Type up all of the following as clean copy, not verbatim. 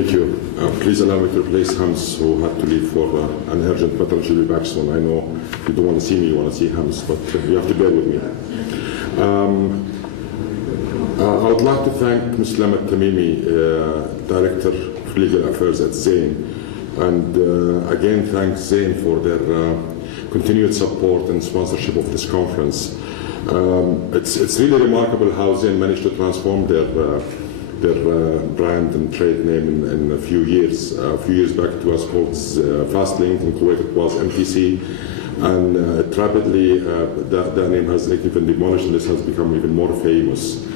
Thank you. Please allow me to replace Hams, who had to leave for an urgent matter. She'll be back soon. I know you don't want to see me, you want to see Hams, but you have to bear with me. I would like to thank Ms. Lamat Tamimi, Director of Legal Affairs at Zain, and again thank Zain for their continued support and sponsorship of this conference. It's really remarkable how Zain managed to transform their brand and trade name in a few years. A few years back it was called Fastlink, in Kuwait it was MTC, and rapidly that name has even demolished, and this has become even more famous.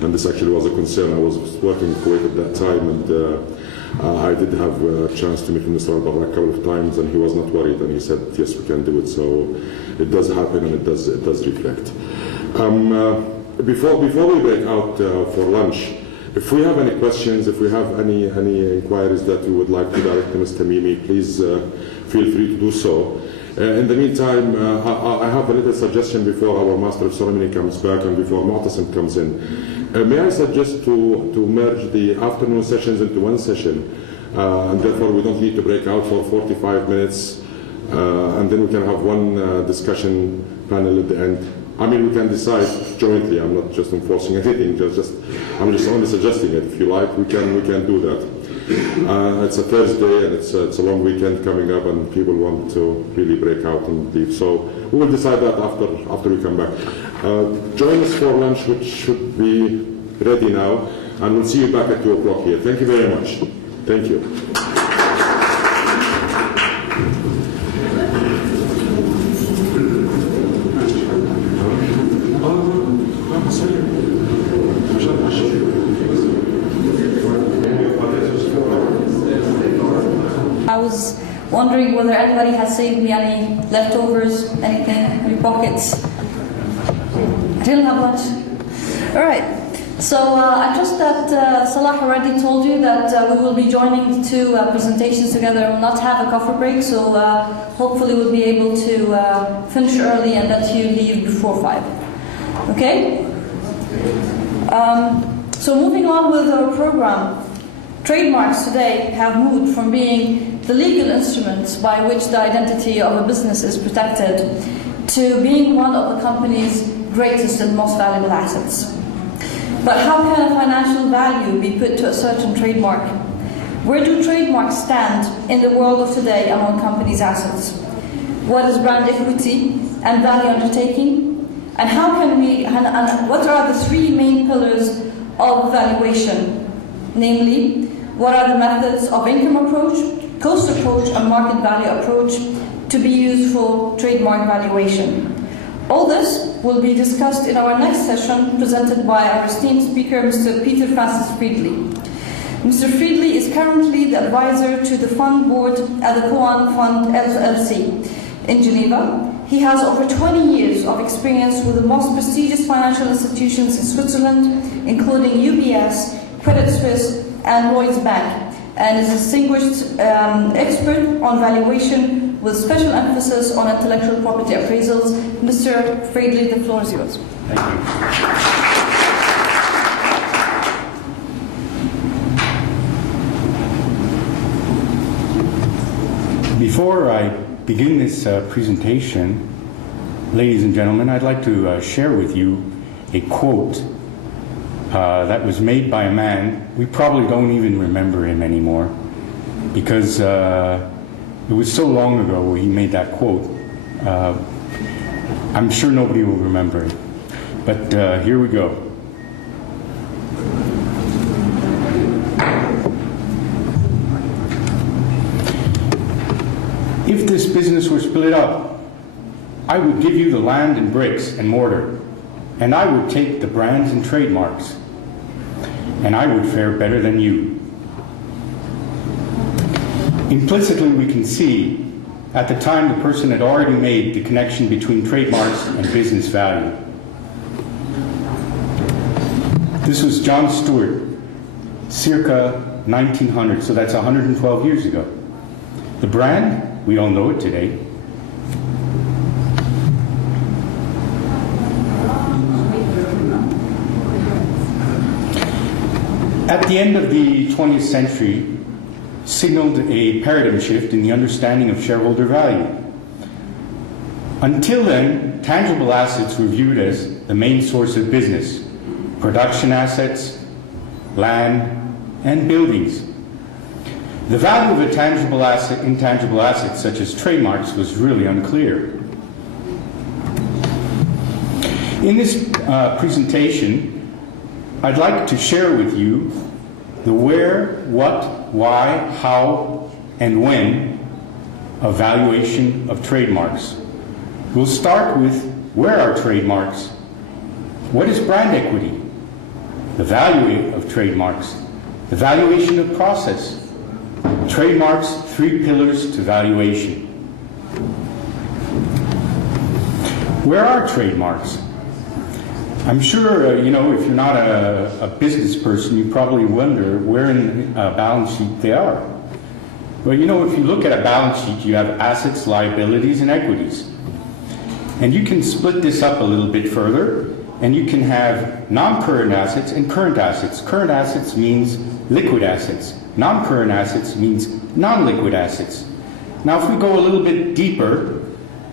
And this actually was a concern. I was working in Kuwait at that time, and I did have a chance to meet Mr. Al-Barra a couple of times, and he was not worried, and he said, yes, we can do it. So it does happen, and it does reflect. Before we break out for lunch, if we have any questions, if we have any inquiries that you would like to direct to Ms. Tamimi, please feel free to do so. In the meantime, I have a little suggestion before our Master of Ceremony comes back and before Mu'tasim comes in. May I suggest to merge the afternoon sessions into one session, and therefore we don't need to break out for 45 minutes, and then we can have one discussion panel at the end. I mean, we can decide jointly. I'm not just enforcing anything. I'm just only suggesting it. If you like, we can do that. It's a Thursday, and it's a long weekend coming up, and people want to really break out and leave. So we will decide that after we come back. Join us for lunch, which should be ready now, and we'll see you back at 2 o'clock here. Thank you very much. Thank you. I was wondering whether anybody has saved me any leftovers, anything in your pockets. I didn't have much. All right. So I trust that Salah already told you that we will be joining the two presentations together. We'll not have a coffee break, so hopefully we'll be able to finish early and let you leave before 5. Okay? So moving on with our program, trademarks today have moved from being the legal instruments by which the identity of a business is protected to being one of the company's greatest and most valuable assets. But how can a financial value be put to a certain trademark? Where do trademarks stand in the world of today among companies' assets? What is brand equity and value undertaking? And how can we, and what are the three main pillars of valuation? Namely, what are the methods of income approach, cost approach, and market value approach to be used for trademark valuation? All this will be discussed in our next session presented by our esteemed speaker, Mr. Peter Francis Friedli. Mr. Friedli is currently the advisor to the fund board at the Koan Fund LLC in Geneva. He has over 20 years of experience with the most prestigious financial institutions in Switzerland, including UBS, Credit Suisse, and Lloyds Bank, and is a distinguished expert on valuation with special emphasis on intellectual property appraisals. Mr. Friedli, the floor is yours. Thank you. Before I begin this presentation, ladies and gentlemen, I'd like to share with you a quote that was made by a man. We probably don't even remember him anymore because it was so long ago he made that quote. I'm sure nobody will remember it, but here we go. If this business were split up, I would give you the land and bricks and mortar, and I would take the brands and trademarks, and I would fare better than you. Implicitly, we can see at the time the person had already made the connection between trademarks and business value. This was John Stewart, circa 1900, so that's 112 years ago. The brand, we all know it today. At the end of the 20th century, signaled a paradigm shift in the understanding of shareholder value. Until then, tangible assets were viewed as the main source of business: production assets, land, and buildings. The value of a tangible asset, intangible assets such as trademarks was really unclear. In this presentation, I'd like to share with you the where, what, why, how, and when of valuation of trademarks. We'll start with where are trademarks? What is brand equity? The value of trademarks, the valuation of process. Trademarks, 3 pillars to valuation. Where are trademarks? I'm sure, if you're not a business person, you probably wonder where in a balance sheet they are. Well, if you look at a balance sheet, you have assets, liabilities, and equities. And you can split this up a little bit further, and you can have non-current assets and current assets. Current assets means liquid assets. Non-current assets means non-liquid assets. Now, if we go a little bit deeper,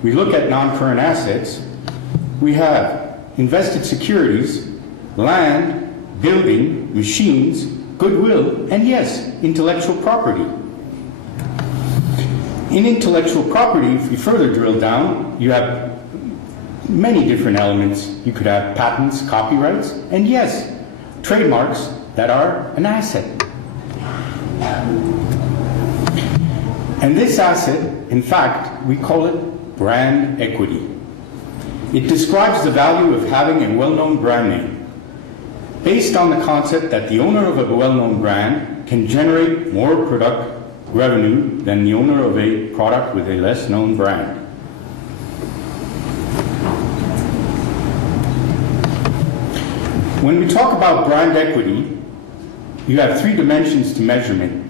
we look at non-current assets, we have invested securities, land, building, machines, goodwill, and yes, intellectual property. In intellectual property, if we further drill down, you have many different elements. You could have patents, copyrights, and yes, trademarks that are an asset. And this asset, in fact, we call it brand equity. It describes the value of having a well-known brand name, based on the concept that the owner of a well-known brand can generate more product revenue than the owner of a product with a less known brand. When we talk about brand equity, you have 3 dimensions to measurement.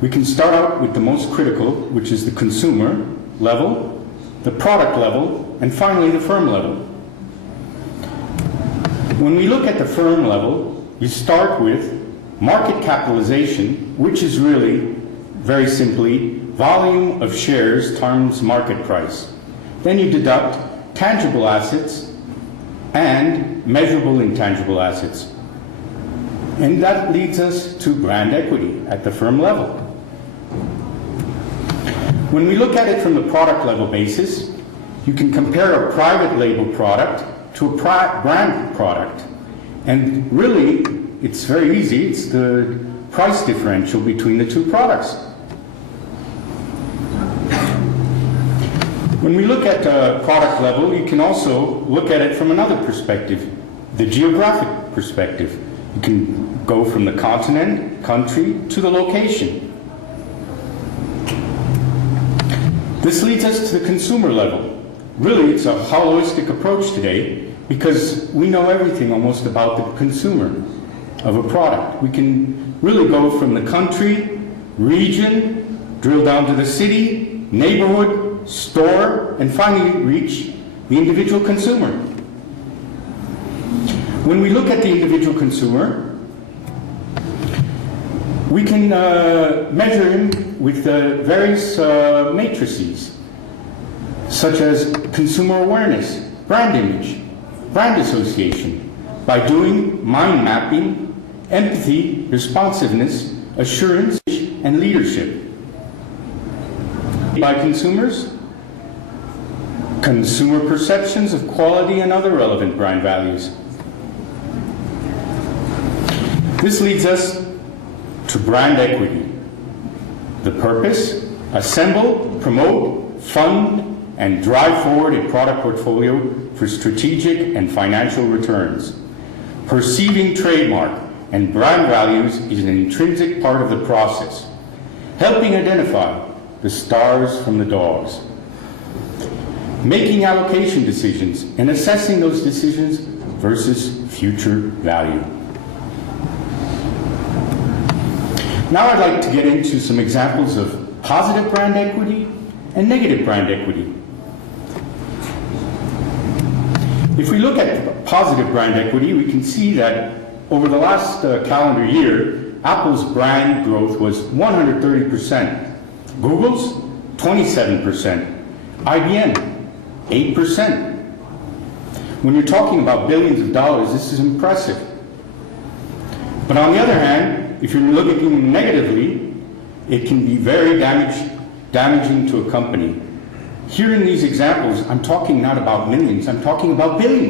We can start out with the most critical, which is the consumer level, the product level, and finally the firm level. When we look at the firm level, you start with market capitalization, which is really, very simply, volume of shares times market price. Then you deduct tangible assets and measurable intangible assets. And that leads us to brand equity at the firm level. When we look at it from the product level basis, you can compare a private label product to a brand product. And really, it's very easy. It's the price differential between the 2 products. When we look at product level, you can also look at it from another perspective, the geographic perspective. You can go from the continent, country, to the location. This leads us to the consumer level. Really, it's a holistic approach today because we know everything almost about the consumer of a product. We can really go from the country, region, drill down to the city, neighborhood, store, and finally reach the individual consumer. When we look at the individual consumer, we can measure him with various matrices, such as consumer awareness, brand image, brand association, by doing mind mapping, empathy, responsiveness, assurance, and leadership. By consumers, consumer perceptions of quality and other relevant brand values. This leads us to brand equity. The purpose: assemble, promote, fund, and drive forward a product portfolio for strategic and financial returns. Perceiving trademark and brand values is an intrinsic part of the process, helping identify the stars from the dogs. Making allocation decisions and assessing those decisions versus future value. Now I'd like to get into some examples of positive brand equity and negative brand equity. If we look at positive brand equity, we can see that over the last calendar year, Apple's brand growth was 130%. Google's 27%. IBM 8%. When you're talking about billions of dollars, this is impressive. But on the other hand, if you're looking negatively, it can be very damaging to a company. Here in these examples, I'm talking not about millions, I'm talking about billions.